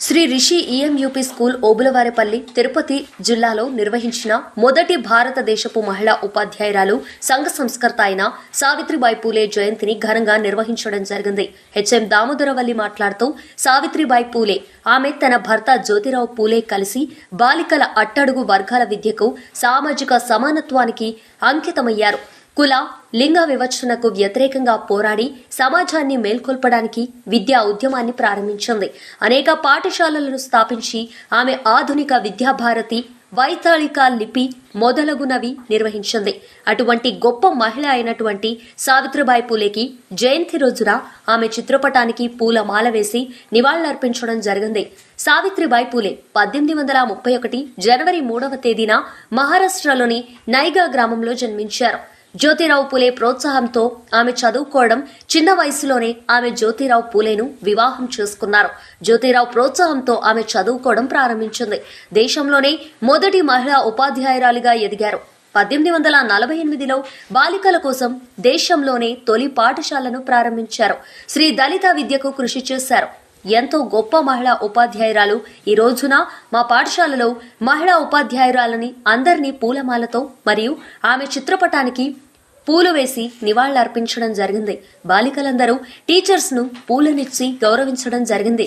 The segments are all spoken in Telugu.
శ్రీ రిషి ఈఎంయూపీ స్కూల్ ఓబులవారిపల్లి తిరుపతి జిల్లాలో నిర్వహించిన మొదటి భారతదేశపు మహిళా ఉపాధ్యాయురాలు సంఘ సంస్కర్త అయిన సావిత్రిబాయి పూలే జయంతిని ఘనంగా నిర్వహించడం జరిగింది. హెచ్ఎం దామోదరవల్లి మాట్లాడుతూ సావిత్రిబాయి పూలే ఆమె తన భర్త జ్యోతిరావు పూలే కలిసి బాలికల అట్టడుగు వర్గాల విద్యకు సామాజిక సమానత్వానికి అంకితమయ్యారు. కుల లింగ వివక్షణకు వ్యతిరేకంగా పోరాడి సమాజాన్ని మేల్కొల్పడానికి విద్యా ఉద్యమాన్ని ప్రారంభించింది. అనేక పాఠశాలలను స్థాపించి ఆమె ఆధునిక విద్యాభారతి వైతాళిక లిపి మొదలగునవి నిర్వహించింది. అటువంటి గొప్ప మహిళ అయినటువంటి సావిత్రిబాయి పూలేకి జయంతి రోజున ఆమె చిత్రపటానికి పూల మాల వేసి నివాళులర్పించడం జరిగింది. సావిత్రిబాయి పూలే పద్దెనిమిది వందల ముప్పై ఒకటి జనవరి మూడవ తేదీన మహారాష్ట్రలోని నైగా గ్రామంలో జన్మించారు. జ్యోతిరావు పూలే ప్రోత్సాహంతో ఆమె చదువుకోవడం చిన్న వయసులోనే ఆమె జ్యోతిరావు పూలేను వివాహం చేసుకున్నారు. జ్యోతిరావు ప్రోత్సాహంతో ఆమె చదువుకోవడం ప్రారంభించింది. దేశంలోనే మొదటి మహిళా ఉపాధ్యాయురాలిగా ఎదిగారు. పద్దెనిమిది వందల నలభై ఎనిమిదిలో బాలికల కోసం దేశంలోనే తొలి పాఠశాలను ప్రారంభించారు. శ్రీ దళిత విద్యకు కృషి చేశారు. ఎంతో గొప్ప మహిళా ఉపాధ్యాయురాలు. ఈ రోజున మా పాఠశాలలో మహిళా ఉపాధ్యాయురాలని అందరినీ పూలమాలతో మరియు ఆమె చిత్రపటానికి పూలు వేసి నివాళులర్పించడం జరిగింది. బాలికలందరూ టీచర్స్ను పూలనిచ్చి గౌరవించడం జరిగింది.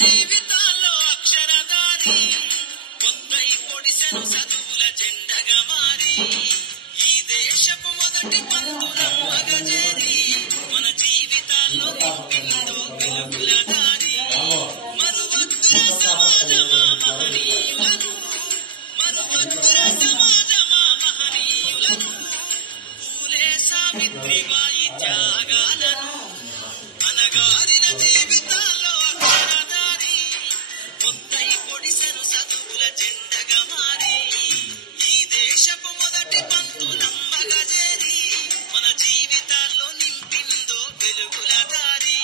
జీవితాల్లో అక్షరదారి పొద్దై పొడిసెను చదువుల త్యాగాలను అనగారిన జీవితాల్లో అక్షరదారి ముద్దై పొడిసెను చదువుల జెండగా మారి. ఈ దేశపు మొదటి పంతులమ్మగా చేరి. మన జీవితాల్లో నింపిందో వెలుగుల దారి.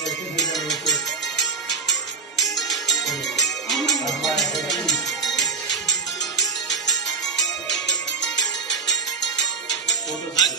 Thank you. photos.